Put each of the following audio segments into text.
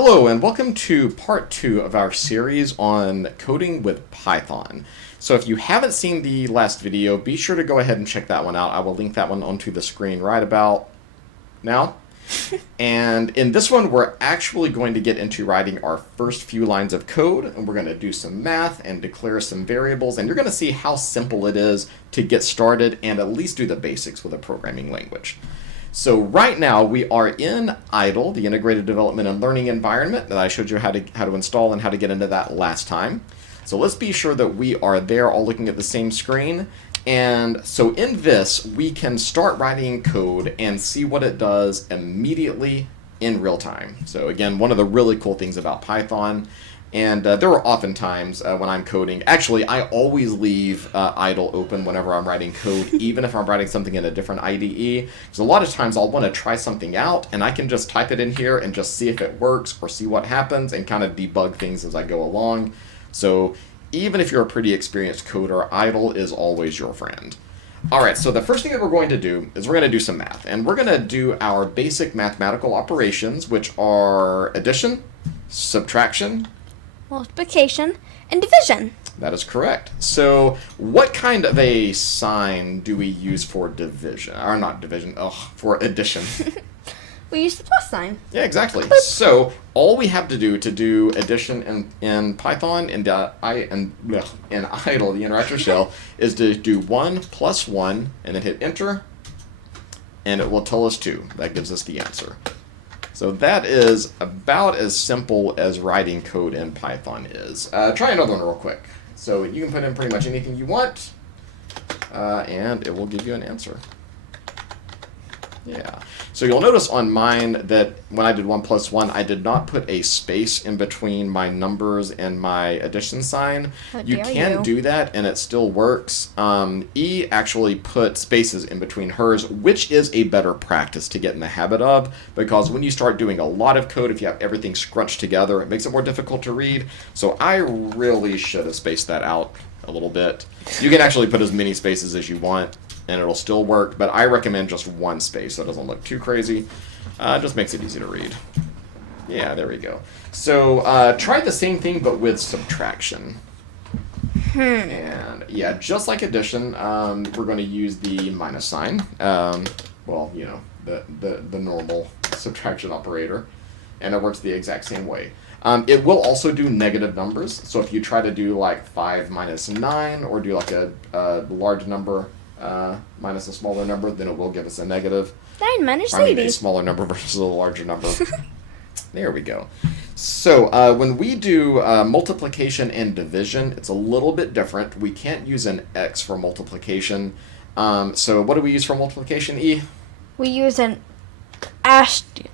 Hello and welcome to part 2 of our series on coding with Python. So if you haven't seen the last video, be sure to go ahead and check that one out. I will link that one onto the screen right about now. And in this one, we're actually going to get into writing our first few lines of code, and we're going to do some math and declare some variables, and you're going to see how simple it is to get started and at least do the basics with a programming language. So right now we are in IDLE, the Integrated Development and Learning Environment that I showed you how to install and how to get into that last time. So let's be sure that we are there all looking at the same screen. And so in this, we can start writing code and see what it does immediately in real time. So again, one of the really cool things about Python, and there are often times when I'm coding, actually I always leave IDLE open whenever I'm writing code, even if I'm writing something in a different IDE. Because a lot of times I'll want to try something out and I can just type it in here and just see if it works or see what happens and kind of debug things as I go along. So even if you're a pretty experienced coder, IDLE is always your friend. Alright, so the first thing that we're going to do is we're going to do some math. And we're going to do our basic mathematical operations, which are addition, subtraction, multiplication, and division. That is correct. So what kind of a sign do we use for division? Or not division, for addition. We use the plus sign. Yeah, exactly. So all we have to do addition in Python in IDLE, the interactive shell, is to do 1 plus 1 and then hit enter, and it will tell us 2. That gives us the answer. So that is about as simple as writing code in Python is. Try another one real quick. So you can put in pretty much anything you want, and it will give you an answer. Yeah. So you'll notice on mine that when I did 1 plus 1, I did not put a space in between my numbers and my addition sign. You can do that and it still works. E actually put spaces in between hers, which is a better practice to get in the habit of, because when you start doing a lot of code, if you have everything scrunched together, it makes it more difficult to read. So I really should have spaced that out a little bit. You can actually put as many spaces as you want, and it'll still work, but I recommend just one space so it doesn't look too crazy. It just makes it easy to read. Yeah, there we go. So try the same thing, but with subtraction. And yeah, just like addition, we're going to use the minus sign. Well, you know, the normal subtraction operator, and it works the exact same way. It will also do negative numbers, so if you try to do like 5 minus 9, or do like a large number minus a smaller number, then it will give us a negative. 9 minus 80. A smaller number versus a larger number. There we go. So when we do multiplication and division, it's a little bit different. We can't use an X for multiplication. So what do we use for multiplication, E? We use an asterisk,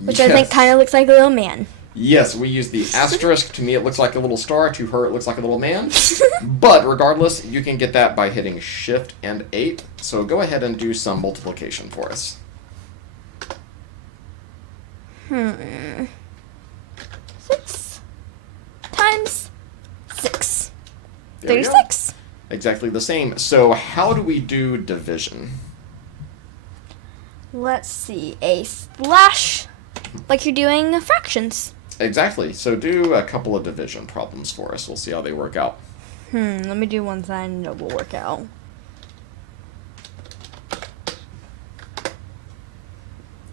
which I think kind of looks like a little man. Yes, we use the asterisk. To me, it looks like a little star. To her, it looks like a little man. But regardless, you can get that by hitting Shift and 8. So go ahead and do some multiplication for us. 6 times 6. There 36. Exactly the same. So how do we do division? Let's see. A slash, like you're doing fractions. Exactly. So do a couple of division problems for us. We'll see how they work out. Let me do one side and it will work out.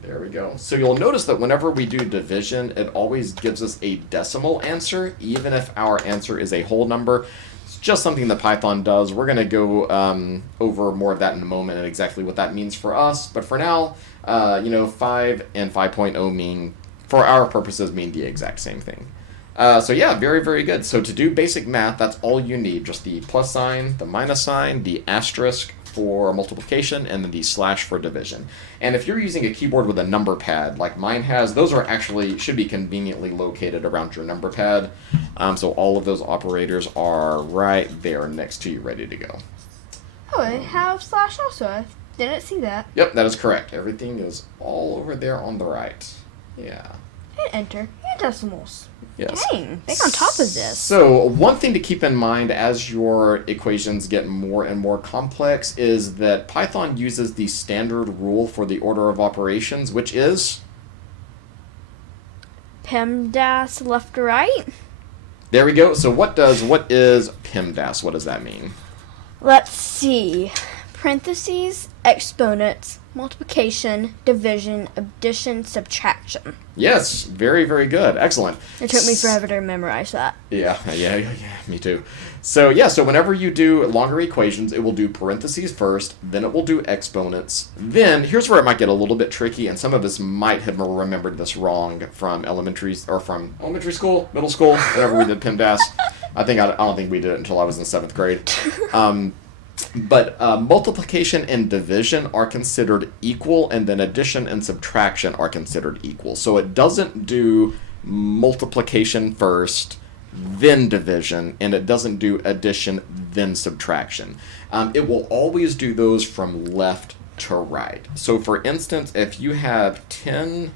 There we go. So you'll notice that whenever we do division, it always gives us a decimal answer, even if our answer is a whole number. It's just something that Python does. We're going to go over more of that in a moment and exactly what that means for us. But for now, 5 and 5.0 mean, for our purposes, mean the exact same thing. So yeah, very, very good. So to do basic math, that's all you need. Just the plus sign, the minus sign, the asterisk for multiplication, and then the slash for division. And if you're using a keyboard with a number pad like mine has, those are actually should be conveniently located around your number pad. So all of those operators are right there next to you, ready to go. Oh, I have slash also. I didn't see that. Yep, that is correct. Everything is all over there on the right. Yeah. And enter. And decimals. Yes. Dang, think on top of this. So one thing to keep in mind as your equations get more and more complex is that Python uses the standard rule for the order of operations, which is PEMDAS left to right. There we go. So what is PEMDAS? What does that mean? Let's see. Parentheses, exponents, multiplication, division, addition, subtraction. Yes, very, very good. Excellent. It took me forever to memorize that. Yeah, me too. So whenever you do longer equations, it will do parentheses first, then it will do exponents. Then, here's where it might get a little bit tricky, and some of us might have remembered this wrong from elementary school, middle school, whenever we did PEMDAS. I don't think we did it until I was in 7th grade. But multiplication and division are considered equal, and then addition and subtraction are considered equal. So it doesn't do multiplication first, then division, and it doesn't do addition, then subtraction. It will always do those from left to right. So for instance, if you have 10...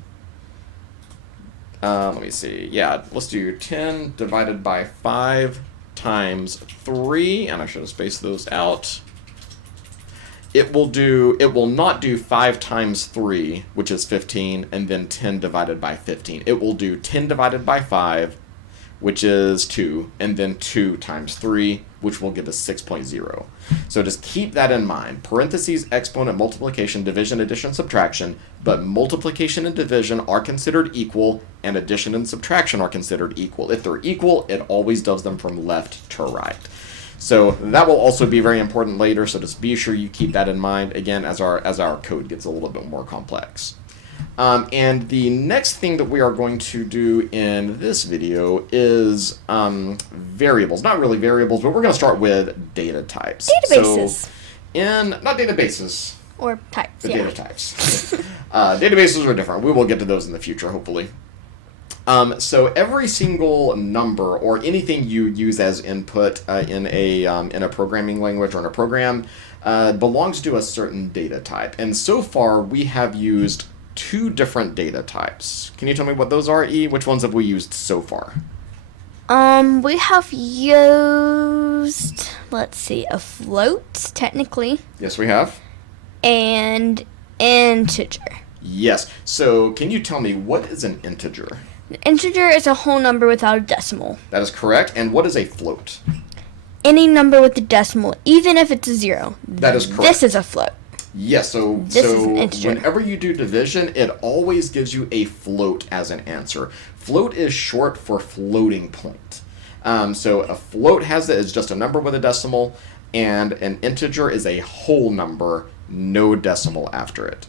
let me see. Yeah, let's do 10 divided by 5 times 3, and I should have spaced those out. It will not do 5 times 3, which is 15, and then 10 divided by 15. It will do 10 divided by 5, which is 2, and then 2 times 3, which will give us 6.0. So just keep that in mind. Parentheses, exponent, multiplication, division, addition, subtraction, but multiplication and division are considered equal, and addition and subtraction are considered equal. If they're equal, it always does them from left to right. So that will also be very important later, so just be sure you keep that in mind, again, as our code gets a little bit more complex. And the next thing that we are going to do in this video is variables. Not really variables, but we're going to start with data types. Databases. So not databases. Or types, yeah. Data types. Databases are different. We will get to those in the future, hopefully. So every single number or anything you use as input in a programming language or in a program belongs to a certain data type. And so far, we have used 2 different data types. Can you tell me what those are, E? Which ones have we used so far? We have used, let's see, a float, technically. Yes, we have. And integer. Yes. So can you tell me what is an integer? An integer is a whole number without a decimal. That is correct. And what is a float? Any number with a decimal, even if it's a 0. That is correct. This is a float. Yes, so whenever you do division, it always gives you a float as an answer. Float is short for floating point. So a float is just a number with a decimal, and an integer is a whole number, no decimal after it.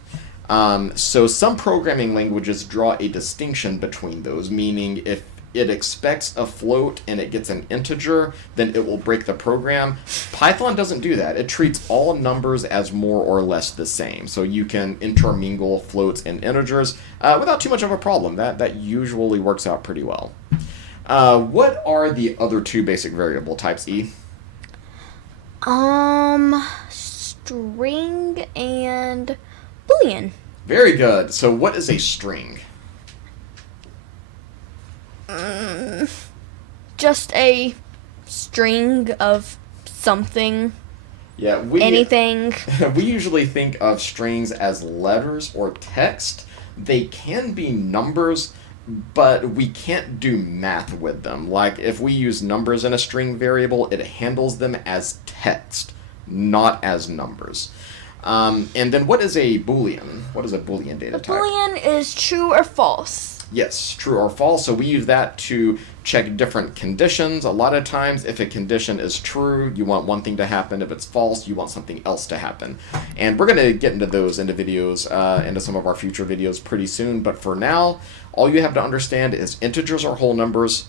So some programming languages draw a distinction between those, meaning if it expects a float and it gets an integer, then it will break the program. Python doesn't do that. It treats all numbers as more or less the same. So you can intermingle floats and integers without too much of a problem. That usually works out pretty well. What are the other 2 basic variable types, E? String and Boolean. Very good. So what is a string? Just a string of something. Yeah, anything. We usually think of strings as letters or text. They can be numbers, but we can't do math with them. Like if we use numbers in a string variable, it handles them as text, not as numbers. And then what is a Boolean? What is a Boolean data type? A Boolean is true or false. Yes, true or false. So we use that to check different conditions. A lot of times, if a condition is true, you want one thing to happen. If it's false, you want something else to happen. And we're going to get into those into videos, into some of our future videos pretty soon. But for now, all you have to understand is integers are whole numbers.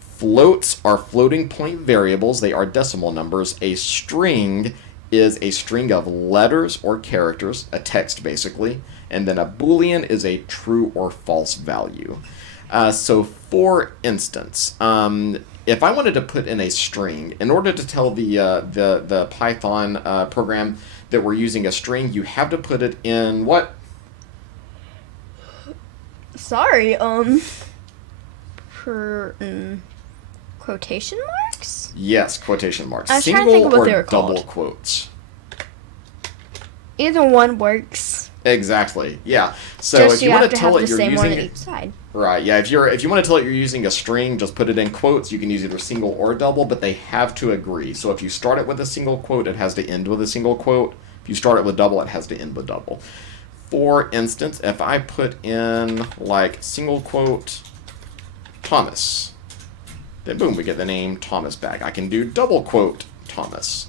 Floats are floating point variables. They are decimal numbers. A string is a string of letters or characters, a text basically, and then a Boolean is a true or false value. So for instance, if I wanted to put in a string, in order to tell the Python program that we're using a string, you have to put it in what? Sorry, quotation marks? Yes, quotation marks. I was trying to think of what they were Single or double called. quotes? Either one works. Exactly. Yeah. So Just if you want have to to tell have it the you're same one on using each side. right, yeah, if you want to tell it you're using a string, just put it in quotes. You can use either single or double, but they have to agree. So if you start it with a single quote, it has to end with a single quote. If you start it with double, it has to end with double. For instance, if I put in like single quote Thomas, then boom, we get the name Thomas back. I can do double quote Thomas.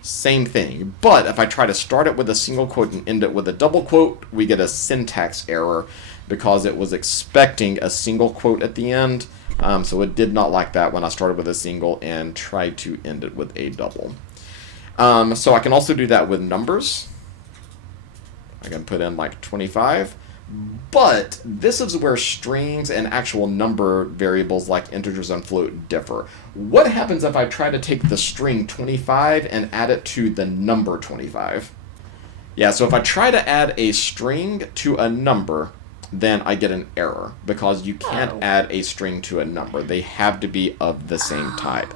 Same thing. But if I try to start it with a single quote and end it with a double quote, we get a syntax error because it was expecting a single quote at the end. So it did not like that when I started with a single and tried to end it with a double. So I can also do that with numbers. I can put in like 25. But this is where strings and actual number variables like integers and float differ. What happens if I try to take the string 25 and add it to the number 25? Yeah, so if I try to add a string to a number, then I get an error because you can't add a string to a number. They have to be of the same type.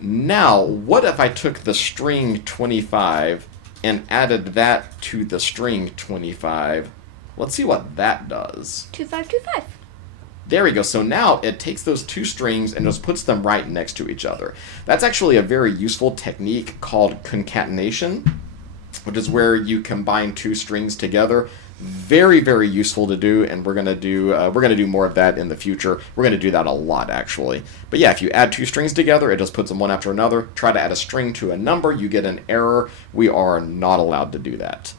Now, what if I took the string 25 and added that to the string 25? Let's see what that does. 2525. There we go. So now it takes those two strings and just puts them right next to each other. That's actually a very useful technique called concatenation, which is where you combine two strings together. Very, very useful to do, and we're gonna do more of that in the future. We're gonna do that a lot, actually. But yeah, if you add two strings together, it just puts them one after another. Try to add a string to a number, you get an error. We are not allowed to do that.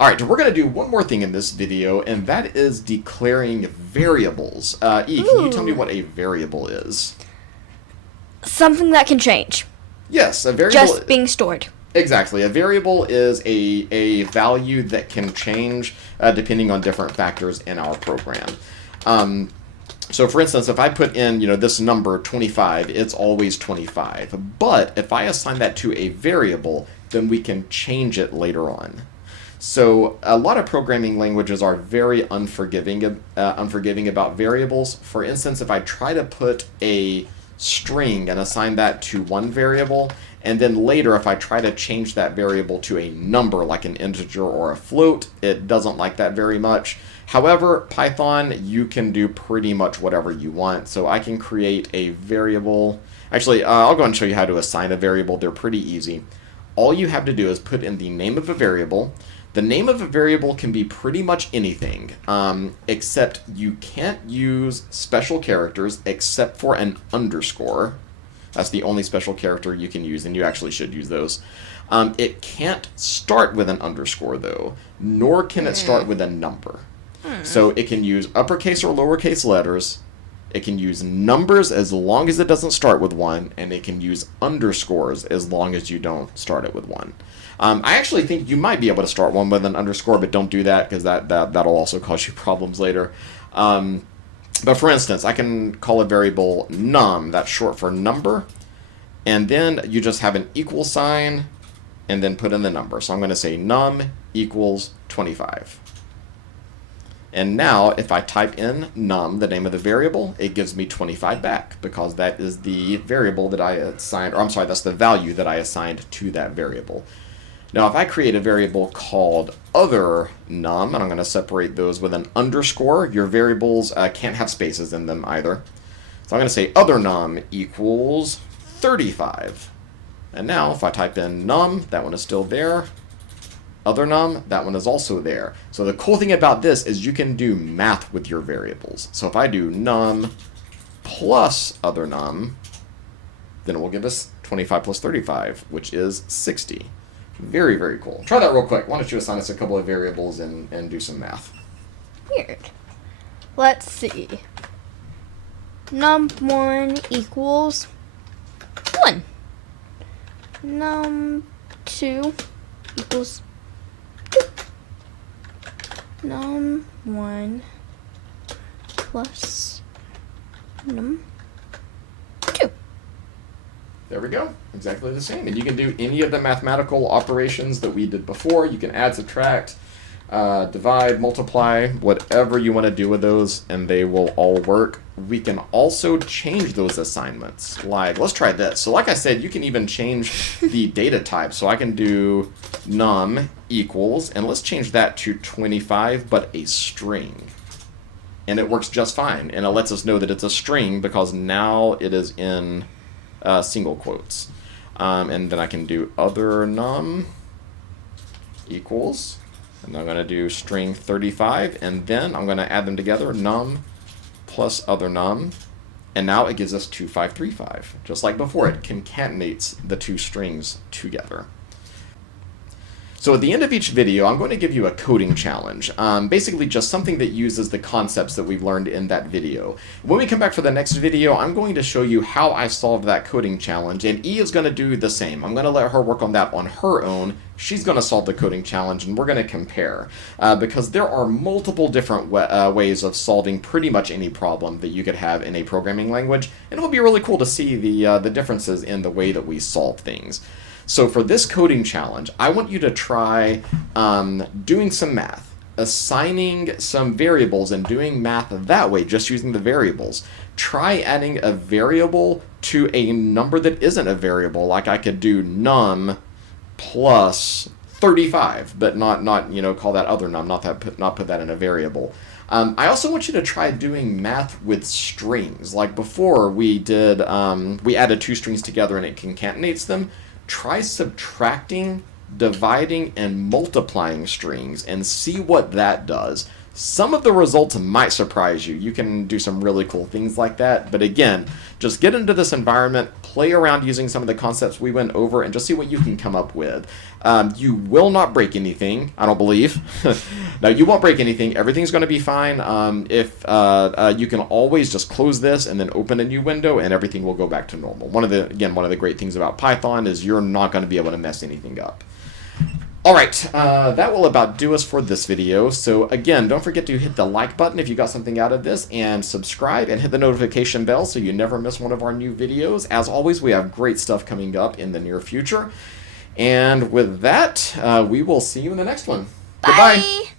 All right, we're going to do one more thing in this video, and that is declaring variables. E, can you tell me what a variable is? Something that can change. Yes, a variable... Just being stored. Exactly. A variable is a value that can change depending on different factors in our program. So for instance, if I put in, this number 25, it's always 25. But if I assign that to a variable, then we can change it later on. So a lot of programming languages are very unforgiving about variables. For instance, if I try to put a string and assign that to one variable, and then later if I try to change that variable to a number like an integer or a float, it doesn't like that very much. However, Python, you can do pretty much whatever you want. So I can create a variable. Actually, I'll go and show you how to assign a variable. They're pretty easy. All you have to do is put in the name of a variable. The name of a variable can be pretty much anything, except you can't use special characters except for an underscore. That's the only special character you can use, and you actually should use those. It can't start with an underscore, though, nor can it start with a number. So it can use uppercase or lowercase letters. It can use numbers as long as it doesn't start with one, and it can use underscores as long as you don't start it with one. I actually think you might be able to start one with an underscore, but don't do that because that'll also cause you problems later. But for instance, I can call a variable num, that's short for number, and then you just have an equal sign and then put in the number. So I'm going to say num equals 25. And now, if I type in num, the name of the variable, it gives me 25 back because that is the variable that I assigned, or I'm sorry, that's the value that I assigned to that variable. Now, if I create a variable called other num, and I'm going to separate those with an underscore, your variables can't have spaces in them either. So I'm going to say other num equals 35. And now, if I type in num, that one is still there. Other num, that one is also there. So the cool thing about this is you can do math with your variables. So if I do num plus other num, then it will give us 25 plus 35, which is 60. Very, very cool. Try that real quick. Why don't you assign us a couple of variables and do some math? Weird. Let's see. Num1 equals 1. Num2 equals 2. Num1 plus num2. There we go. Exactly the same. And you can do any of the mathematical operations that we did before. You can add, subtract, divide, multiply, whatever you want to do with those, and they will all work. We can also change those assignments. Like, let's try this. So like I said, you can even change the data type. So I can do num equals, and let's change that to 25, but a string. And it works just fine. And it lets us know that it's a string because now it is in single quotes. And then I can do other num equals, and I'm going to do string 35, and then I'm going to add them together, num plus other num, and now it gives us 2535. Just like before, it concatenates the two strings together. So at the end of each video, I'm going to give you a coding challenge, basically just something that uses the concepts that we've learned in that video. When we come back for the next video, I'm going to show you how I solved that coding challenge, and E is going to do the same. I'm going to let her work on that on her own. She's going to solve the coding challenge, and we're going to compare, because there are multiple different ways of solving pretty much any problem that you could have in a programming language, and it'll be really cool to see the differences in the way that we solve things. So for this coding challenge, I want you to try doing some math, assigning some variables and doing math that way, just using the variables. Try adding a variable to a number that isn't a variable, like I could do num plus 35, but not call that other num, not put that in a variable. I also want you to try doing math with strings. Like before we did, we added two strings together and it concatenates them. Try subtracting, dividing, and multiplying strings and see what that does. Some of the results might surprise you. You can do some really cool things like that. But again, just get into this environment, play around using some of the concepts we went over, and just see what you can come up with. You will not break anything, I don't believe. No, you won't break anything. Everything's going to be fine. If you can always just close this and then open a new window, and everything will go back to normal. One of the great things about Python is you're not going to be able to mess anything up. Alright, that will about do us for this video. So again, don't forget to hit the like button if you got something out of this, and subscribe and hit the notification bell so you never miss one of our new videos. As always, we have great stuff coming up in the near future. And with that, we will see you in the next one. Bye. Goodbye.